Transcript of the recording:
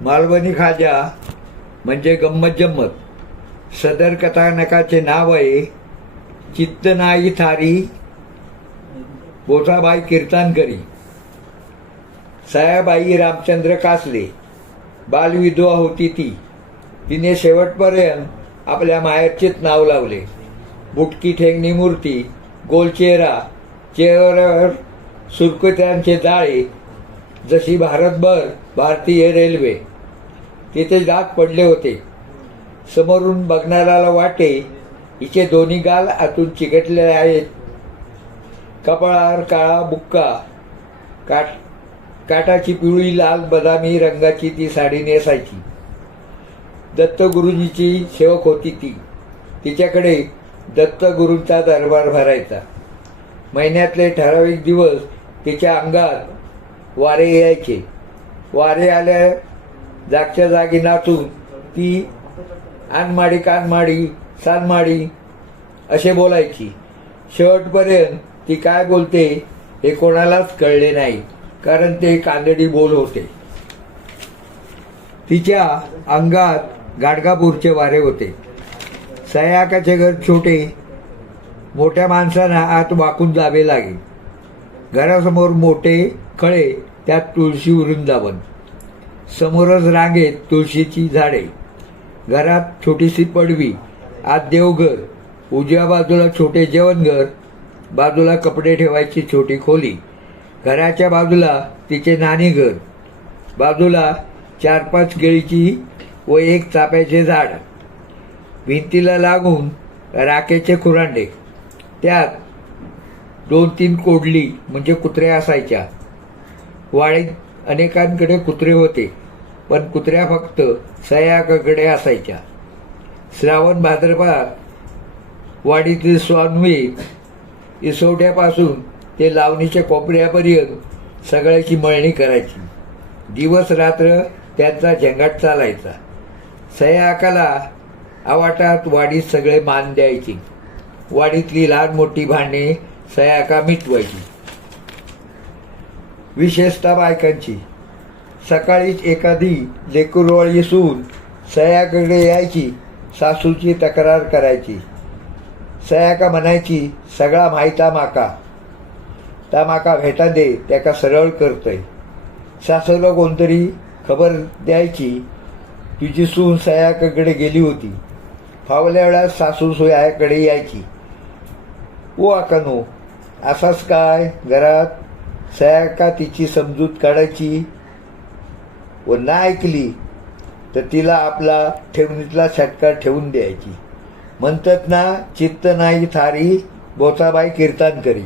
मालवणी खाजा म्हणजे गंमत जम्मत. सदर कथानकाचे नाव आहे चित्तनाई थारी बोसाबाई कीर्तनकरी. सायाबाई रामचंद्र कासले बालविधवा होती ती. तिने शेवटपर्यंत आपल्या माहेरचेच नाव लावले. बुटकी ठेंगणी मूर्ती गोल चेहरा चेहऱ्यावर सुरकुत्यांचे जाळे जशी भारतभर भारतीय रेल्वे. तिथे दात पडले होते. समोरून बघणाऱ्याला वाटे हिचे दोन्ही गाल आतून चिकटले आहेत. कपाळावर काळा बुक्का काट काटाची पिवळी लाल बदामी रंगाची ती साडी नेसायची. दत्तगुरुजीची सेवक होती ती. तिच्याकडे दत्तगुरूंचा दरबार भरायचा. महिन्यातले ठराविक दिवस तिच्या अंगात वारे यायचे. वारे आल्या जागच्या जागी नाचून ती आनमाडी कानमाडी सानमाडी असे बोलायची. शेवटपर्यंत ती काय बोलते हे कोणालाच कळले नाही कारण ते कांदडी बोल होते. तिच्या अंगात गाडगापूरचे वारे होते. सयाकाचे घर छोटे मोठ्या माणसांना आत वाकून जावे लागे. घरासमोर मोठे खळे त्यात तुळशी वृंदावन समोरच रांगेत तुळशीची झाडे. घरात छोटीशी पडवी आत देवघर. उजव्या बाजूला छोटे जेवणघर बाजूला कपडे ठेवायची छोटी खोली. घराच्या बाजूला तिचे नाणी घर बाजूला चार पाच केळीची व एक चाप्याचे झाड. भिंतीला लागून राखेचे खुरांडे. त्यात दोन तीन कोडली म्हणजे कुत्र्या असायच्या. वाडीत अनेकांकडे कुत्रे होते पण कुत्र्या फक्त सयाकडे असायच्या. श्रावण भाद्रपदात वाडीतील स्वान्वी इसवट्यापासून ते लावणीच्या कोपऱ्यापर्यंत सगळ्याची मळणी करायची. दिवस रात्र त्यांचा झंगाट चालायचा. सयाकाला आवाटात वाडीत सगळे मान द्यायची. वाडीतली लहान मोठी भांडणे सयाका मिटवायची. विशेषतः बायकांची. सकाळीच एखादी लेकुरवाळी सून सयाकडे यायची सासूची तक्रार करायची. सयाका म्हणायची सगळा माहिता माका. ता माका भेटा दे त्याका सरळ करतय. सासूला कोणतरी खबर द्यायची तुझी सून सयाकडे गेली होती. फावल्या वेळात सासू सुयाकडे यायची. ओ आकानो असाच काय घरात? सारखा तिची समजूत काढायची व ना ऐकली तर तिला आपला ठेवणीतला षटकार ठेवून द्यायची. म्हणतात ना चित्त नाही थारी बोचाबाई कीर्तन करी.